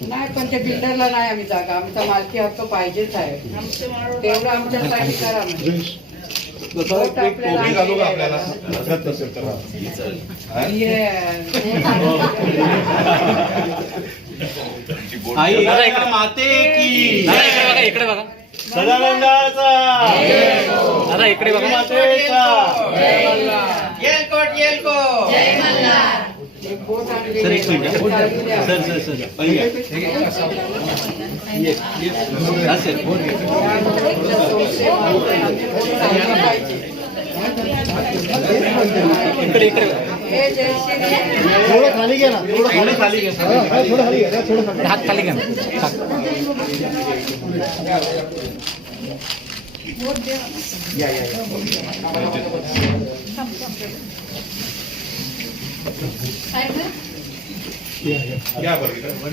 नाही पण त्या बिल्डरला नाही आम्ही जागा. आमचा मालकी हक्क पाहिजेच आहे. तेवढं आमच्यासाठी करा म्हणजे. माते की. इकडे बघा. इकडे बघा. सदानंदाचा. दादा इकडे बघा. मातेचा. बोट आणलेली सर एक मिनिट सर सर सर पहिल्या असेल इकडे इकडे थोडं खाली घ्या ना. थोडं खाली घ्या थोडं खाली घ्या थोडं खाली हात खाली घ्या टाक. या बरं इकडं.